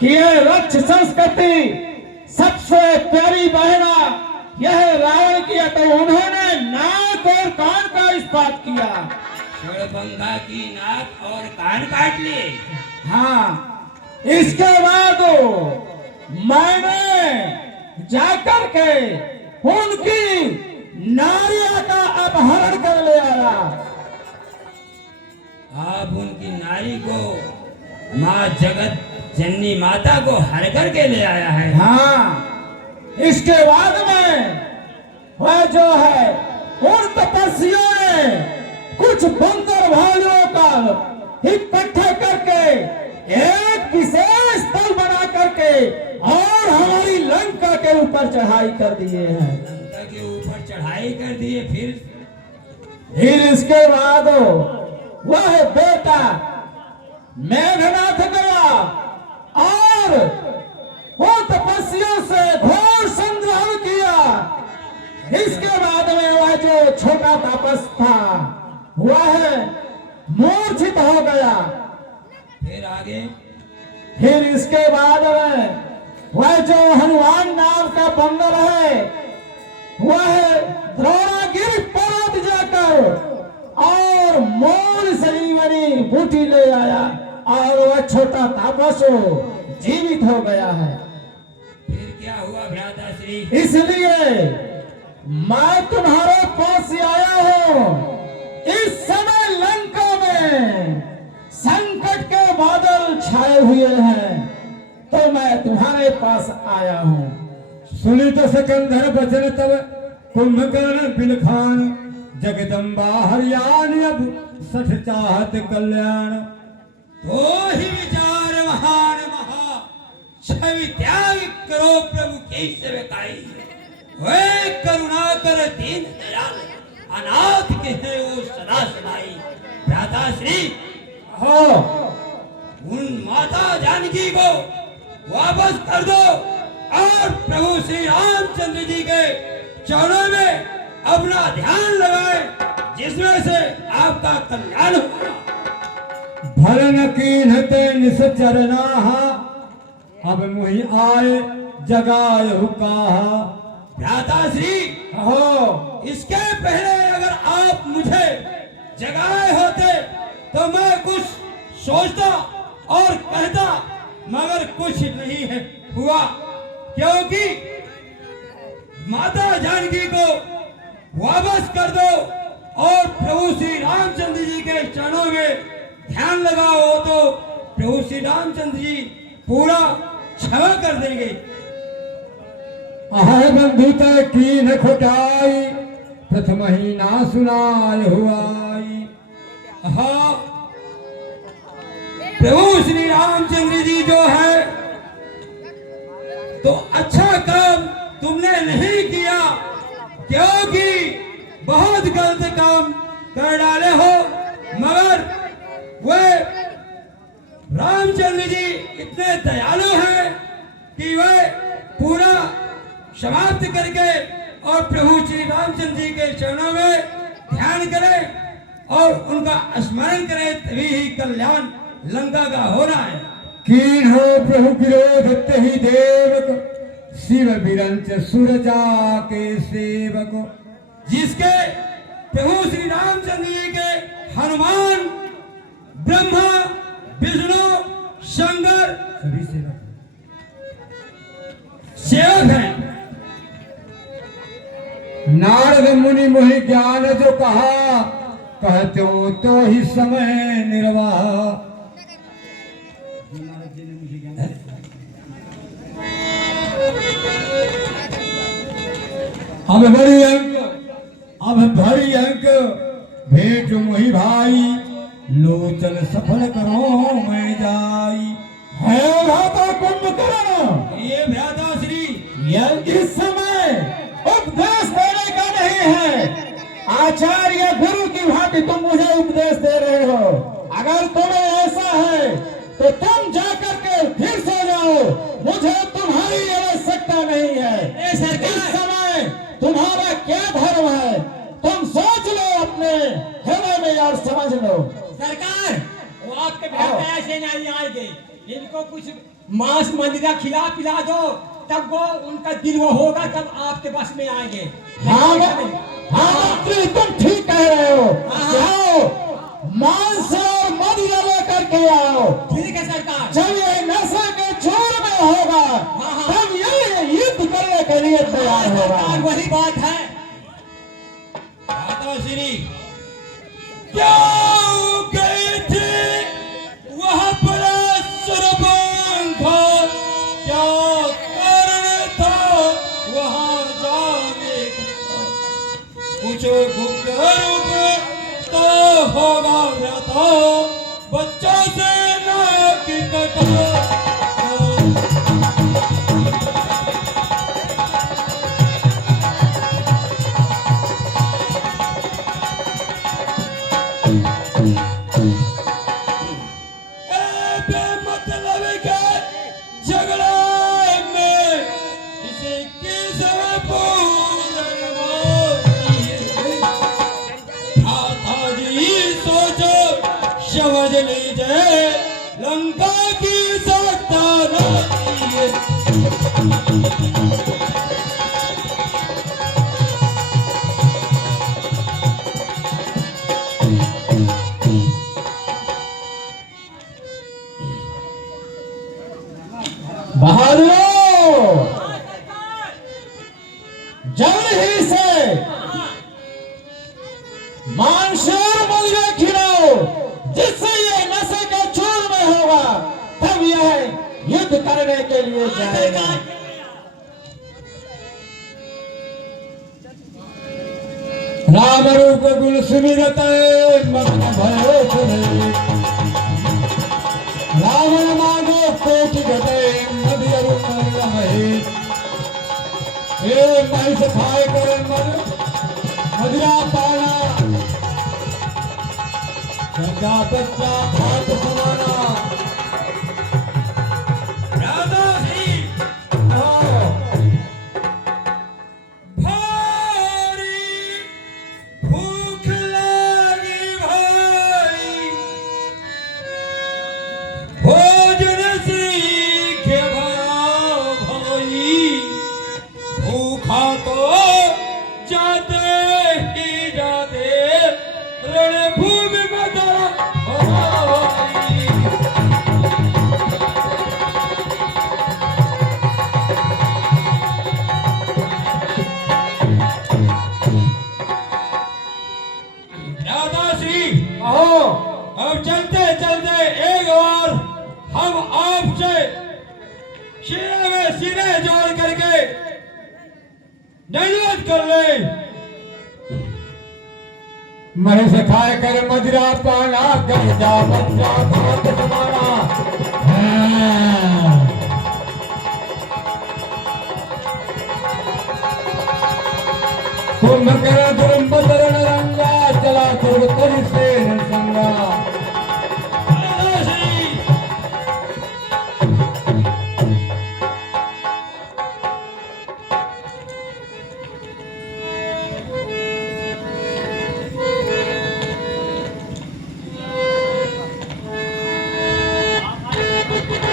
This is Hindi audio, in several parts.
कि यह रक्ष संस्कृति सबसे प्यारी बहना यह रावण किया, तो उन्होंने नाक और कान का इस्पात किया। षड़भंगा की नाक और कान काट लिए। हाँ, इसके बाद मैंने जाकर के उनकी नारिया का अपहरण कर ले आया। आप उनकी नारी को माँ जगत जननी माता को हर करके ले आया है। हाँ, इसके बाद में वह जो है उन तपस्वियों ने कुछ बंदर भाइयों का इकट्ठा करके एक विशेष स्थल बना करके और हमारी लंका के ऊपर चढ़ाई कर दिए हैं। लंका के ऊपर चढ़ाई कर दिए। फिर इसके बाद वह बेटा मेघनाथ गया और वो तपस्वियों से घोर संग्राम किया। इसके बाद में वह जो छोटा तापस था वह मूर्छित हो गया। फिर आगे फिर इसके बाद में वह जो हनुमान नाम का बंदर है वह द्रोणागिरी पर्वत जाकर और मूल संजीवनी बूटी ले आया और वह छोटा तापस जीवित हो गया है। फिर क्या हुआ भ्राता श्री? इसलिए मैं तुम्हारे पास आया हूँ। इस समय लंका में संकट के बादल छाए हुए हैं, तो मैं तुम्हारे पास आया हूँ। सुनी तो सिकंदर बचन तब कुंभकर्ण बिलखान, जगदम्बा हरियाण अब सठ चाहत कल्याण। तो ही विचार महान महा छवि त्याग करो प्रभु की सेवकाई। वे करुणा कर दीन दयाल अनाथ के है वो सदा सदाई। भ्राता श्री हो उन माता जानकी को वापस कर दो और प्रभु श्री रामचंद्र जी के चरणों में अपना ध्यान लगाए, जिसमें से आपका कल्याण होगा। भरन कीन्हते निसचरना, अब मुहि आए जगाय हुकाहा। भ्राता श्री हो इसके पहले अगर आप मुझे जगाए होते तो मैं कुछ सोचता और कहता, मगर कुछ नहीं है हुआ, क्योंकि माता जानकी को वापस कर दो और प्रभु श्री रामचंद्र जी के चरणों में ध्यान लगाओ तो प्रभु श्री रामचंद्र जी पूरा क्षमा कर देंगे। आह बंधुता की न खोटाई, प्रथम ही ना सुनाय हुआई। हाँ, प्रभु श्री रामचंद्र जी जो है तो अच्छा काम तुमने नहीं किया, क्योंकि बहुत गलत काम कर डाले हो, मगर वे रामचंद्र जी इतने दयालु हैं कि वे पूरा समाप्त करके और प्रभु श्री रामचंद्र जी के चरणों में ध्यान करें और उनका स्मरण करें, तभी ही कल्याण लंका का होना है। कीन हो प्रभु विरोध तेहि देवक, शिव बिरंच सुरजा के सेवक। जिसके प्रभु श्री रामचंद्र जी के हनुमान, ब्रह्मा, विष्णु, शंकर सभी सेवक सेवक हैं। नारद मुनि मोहि ज्ञान जो कहा, कहते हो तो ही समय निर्वाह। अब बड़ी अंक, अब भरी अंक भेंट मोहि भाई, लोचन सफल करो मैं जाई। है भ्राता कुंभकर्ण, ये भ्राता श्री यह इस समय उपदेश देने का नहीं है। आचार्य गुरु की भांति तुम मुझे उपदेश दे रहे हो। अगर तुम्हें ऐसा है तो तुम जाकर के फिर सो जाओ, मुझे तुम्हारी आवश्यकता नहीं है। इस समय तुम्हारा क्या धर्म है तुम सोच लो अपने हृदय में और समझ लो। सरकार, वो आपके भ्राता ऐसे नहीं आएंगे, इनको कुछ मांस मंदिरा खिला पिला दो, तब वो उनका दिल वो होगा, तब आपके बस में आएंगे। हाँ हाँ मंत्री, तुम ठीक कह रहे हो। जाओ मांस और मदिरा लेकर के आओ। ठीक है सरकार। जब ये नशे के चूर में होगा तब ये युद्ध करने के लिए तैयार होगा। सरकार वही बात है। श्री क्या गए थे वहां पर सुरबान था, क्या कारण था वहां जाने का, पूछो गुप्त तो होगा रहता बच्चों से ना कि कटा। समझ लीजिए लंका की सत्ता नहीं है। बहादुरों, जल्द ही से मानसूर मदिरा खिलाओ, जिससे ये नशे के चूर में होगा, तब यह युद्ध करने के लिए जाएगा। राम रूप गुण सुमिरत मग्न भयो सुने, रावण मांगो कोटि गते नदी अरुण रमहे। ये महिष खाए कर मदिरा पाना, गंगा बच्चा भात समाना। राधा जी भारी भूख लगी भाई, भोजन सीखे भाई, भूखा तो जाते ही जाते रणभूमि में दरा भाई। दादाश्री अब चलते चलते एक बार हम आपसे सिरे में सिरे जोड़ करके दंडवत कर ले। महिष खाए कर मदिरा पाना, गंगा बच्चा भात समाना। कुंभकर्ण दुर्मदरण रंगा, चला तुर करि से संगा।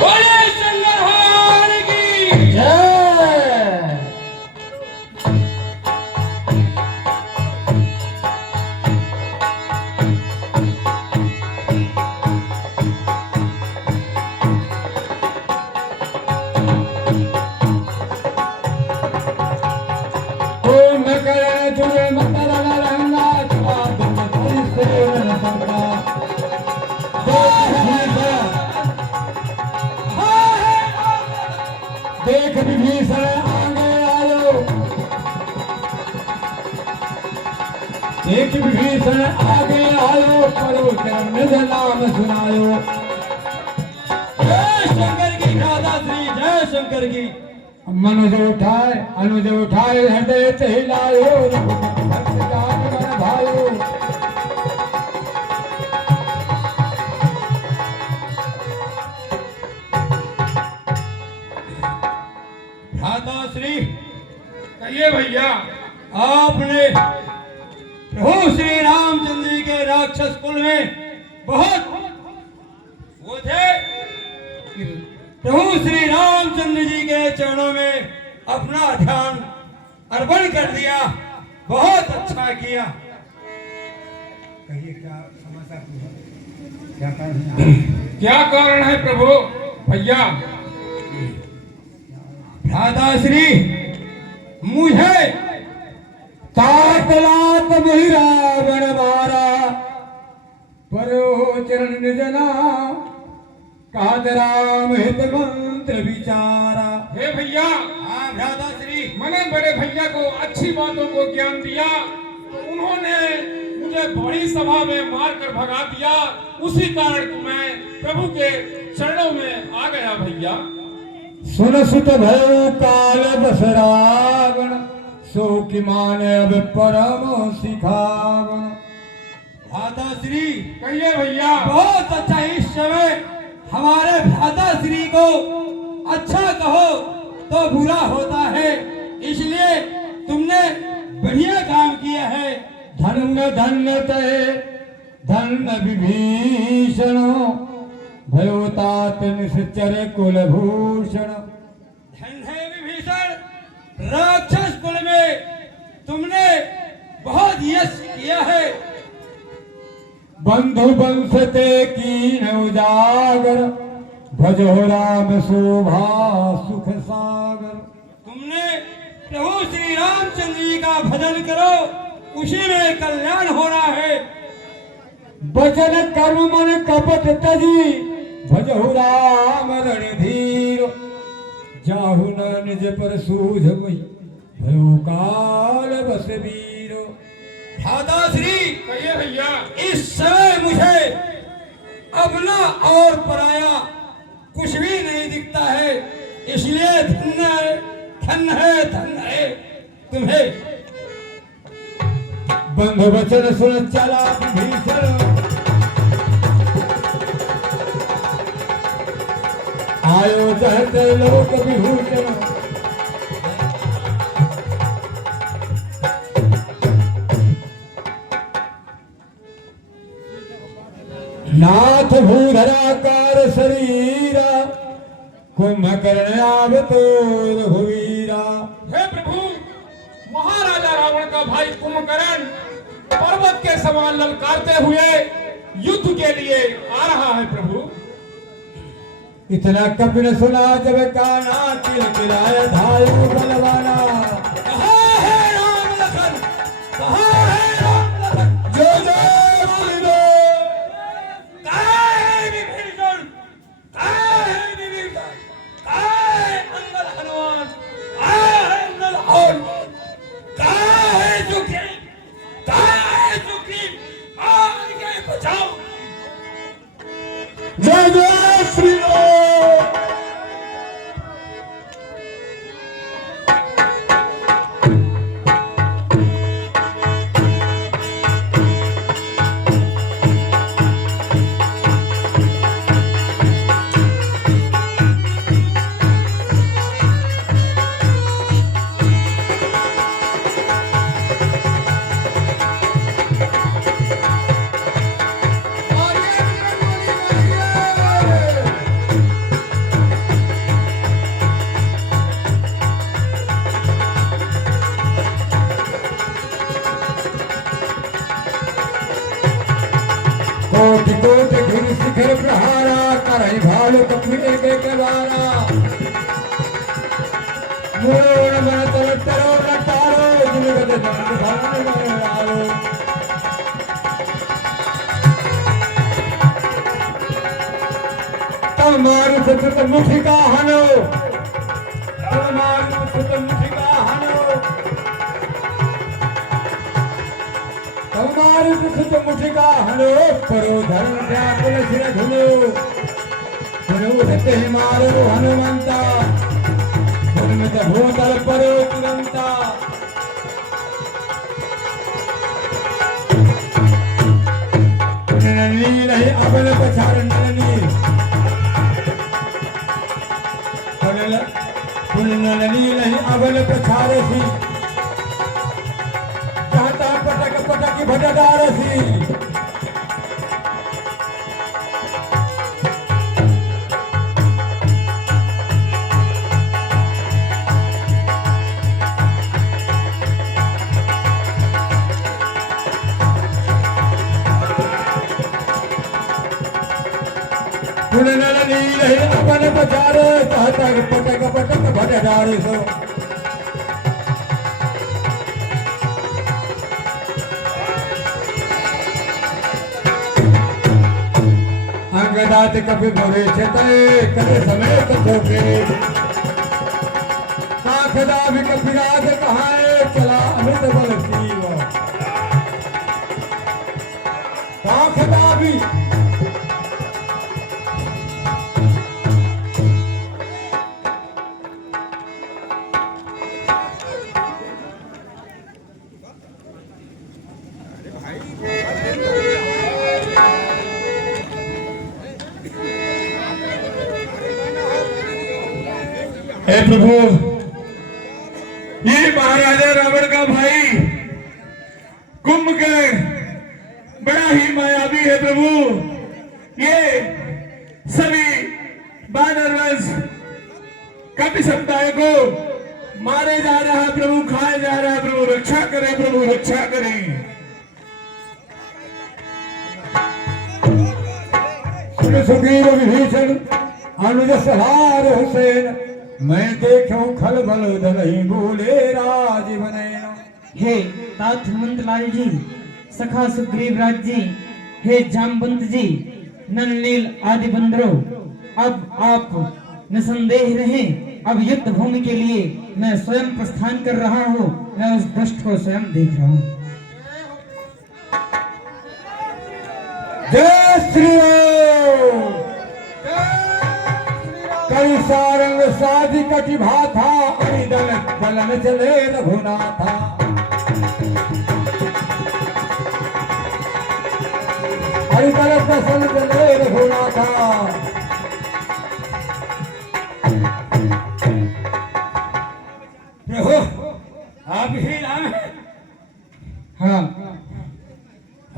बोले संग्रहार की जय। कुंभकर्ण दुर्मदरण रंगा, चला तुर करि से संगा। देख विभीषण आगे आयो, देख विभीषण आगे आयो, करो चरण निज नाम सुनायो। जय शंकर की दादाश्री, जय शंकर की। मनुज उठाए अनुज उठाए, हृदय ते लायो, भक्त जान मन भायो। दादाश्री कहिए भैया, आपने प्रभु श्री रामचंद्र जी के राक्षस कुल में बहुत वो थे प्रभु श्री रामचंद्र जी के चरणों में अपना ध्यान अर्पण कर दिया। बहुत अच्छा किया। कहिए क्या समाचार है? क्या कारण है? क्या कारण है प्रभु? भैया भ्राताश्री, मुझे तातलात मही रावण मारा, परो चरण निजना, कहत राम हित मंत्र विचारा। हे भैया, हाँ भ्राताश्री, मैंने बड़े भैया को अच्छी बातों को ज्ञान दिया, तो उन्होंने मुझे बड़ी सभा में मार कर भगा दिया। उसी कारण मैं प्रभु के चरणों में आ गया भैया। सुन सुत भयो काल बस रावण, सो की माने अब परम सिखावन। भ्राताश्री, कहिए भैया। बहुत अच्छा। इस समय हमारे भ्राताश्री को अच्छा कहो तो बुरा होता है, इसलिए तुमने बढ़िया काम किया है। धन्य धन्य ते धन्य विभीषण, भयो तात निश्चर कुलभूषण। धन है विभीषण, राक्षस कुल में तुमने बहुत यश किया है। बंधु वंश ते कीन उजागर, भजो राम शोभा सुख सागर। तुमने प्रभु श्री रामचंद्र जी का भजन करो, उसी में कल्याण हो रहा है। बचन कर्म मन कपट तजी, भजहु राम रणधीर। जाहु न निज पर सूझ वही, भयो काल बस वीर। भ्राताश्री, कहिए भैया। इस समय मुझे अपना और पराया कुछ भी नहीं दिखता है, इसलिए धन्य है, धन्य है, धन्य है तुम्हें। बंधु वचन सुन चला विभीषण, आयो चाहते लोक विभूषण। नाथ भूधराकार शरीरा, कुंभकर्ण आवतोर रघुवीरा। हे प्रभु, महाराजा रावण का भाई कुंभकर्ण पर्वत के समान ललकारते हुए युद्ध के लिए आ रहा है प्रभु। इतना कपिल सुना जब काना, किलकिलाया धायु बलवाना। कहाँ है राम लखन, कहाँ है राम लखन? जो जय बोली दो। कहाँ है विभीषण, कहाँ है विभीषण, कहाँ है अंगद हनुमान, कहाँ है अंगद रावण, कहाँ है सुग्रीव, कहाँ है सुग्रीव? आगे बचाओ। जय जय श्री राम। कोटि कोटि घिर शिखर प्रहारा, करहि भालु कपि एक एक बारा। मोर मन तल तरो लटारो, जिनगत दंड भरण मन आरो। तब मारु सतत मुठिका हनो, तब मारु सतत मुठिका हनो। हमारे सुत मुठिका हनो, परो धर्म व्याकुल सिर धुलो। परो हते मारो हनुमंता, हनुमत भूतल परो तुरंता। नलनी नहीं अबल पछाड़ नलनी, नलनी नहीं अबल पछाड़ सी। पटक पटक भटडारसी, हजारों सौ अंगदात कपि भरे छतय करे समेत धोखे काखदा भी कपिराज कहाए चला अमृत बल सीव काखदा भी हे प्रभु, ये महाराजा रावण का भाई कुंभकर्ण बड़ा ही मायावी है प्रभु। ये सभी वानर वंश कपि समुदाय को मारे जा रहा है प्रभु, खाए जा रहा है प्रभु। रक्षा करें प्रभु, रक्षा करें। सुग्रीव विभीषण अनुज सहार हुसैन मैं देखूं खलबल दलही बोले राजीव नैन। हे तात मंदलाल जी, सखा सुग्रीव राज जी, हे जामवंत जी, नलनील आदि बंदरो, अब आप निसंदेह रहें। अब युद्ध भूमि के लिए मैं स्वयं प्रस्थान कर रहा हूँ। मैं उस दुष्ट को स्वयं देख रहा हूँ। जय श्री राम। कई सारंग साधि कटि भाथा अरिदल दलन चले रघुनाथा। हरिदल दसन चले रघुनाथा। प्रभु आप ही राम हैं। हाँ,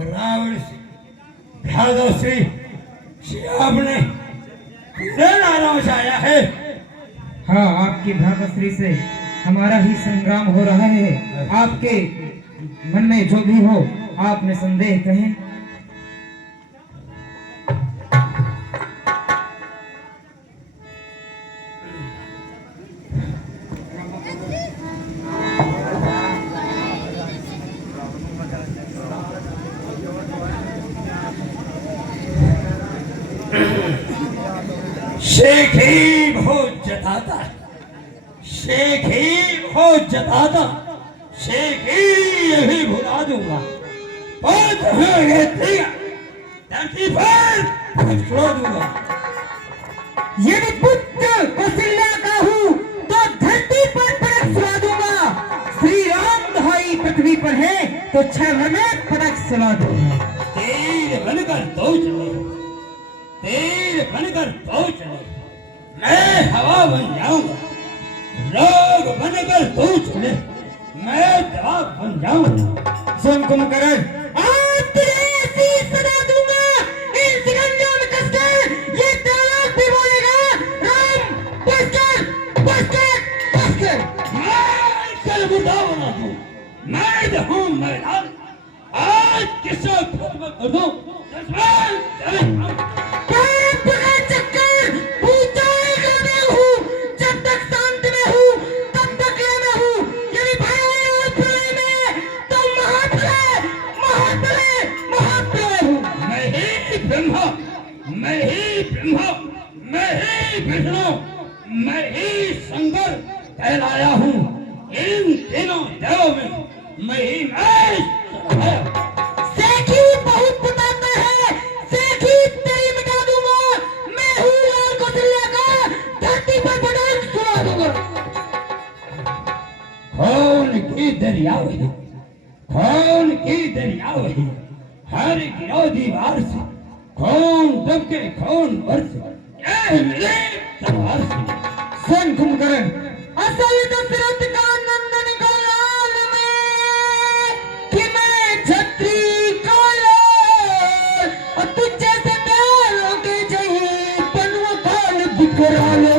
रावण यादव श्री श्याम ने नारा मचाया है। हाँ, आपकी भ्रातृश्री से हमारा ही संग्राम हो रहा है। आपके मन में जो भी हो आप निसंदेह कहें। शेख ही बहुत जताता, शेख ही बहुत जताता, शेख ही यही भुला दूंगा। धरती पर छोड़ दूंगा। यदि पुत्र कौशल्या का हूँ तो धरती पर पटक सुला दूंगा। श्री राम भाई पृथ्वी पर है तो क्षण भर में पटक सुला दूंगा। तीर बनकर दो चले, तीर बनकर दो चले, मैं हवा बन जाऊंगा। रोग बनकर दो चले, मैं दवा बन जाऊंगा। सुन कुंभकर्ण, आज तुझे ऐसी सजा दूंगा, इन सिकंजों में कसकर ये डायलॉग भी बोलेगा, राम बचकर बचकर बचकर। मैं कल बुढ़ा बना दूं, मैं हूँ मैदान। आज किसे खत्म कर दूं, दुश्मन चले हम। पैर पकड़ चक्कर ऊंचाई कर मैं हूँ। जब तक शांत में हूँ तब तक ये मैं हूँ। यदि भय और प्रलय में तो महाप्रलय महाप्रलय महाप्रलय हूँ। मैं ही ब्रह्मा, मैं ही ब्रह्मा, मैं ही विष्णु, मैं ही शंकर कहलाया हूँ। इन तीनों देवों में मैं ही सेठी बहुत बताता है, सेठी तेरी मिटा दूंगा। मैं हूँ लाल कौशल्या का, धरती पर पटक सुला दूंगा। खून की दरिया वही, खून की दरिया वही, हर गिरोधी वार से खून दबके खून बरसे, ये मेरे तलवार से। सुन कुंभकर्ण, असल दशरथ का नंदन का लाल मैं, कि मैं छत्री का लाल, और तुझ जैसे बैलों के जही बनवा काल बिखरा लो।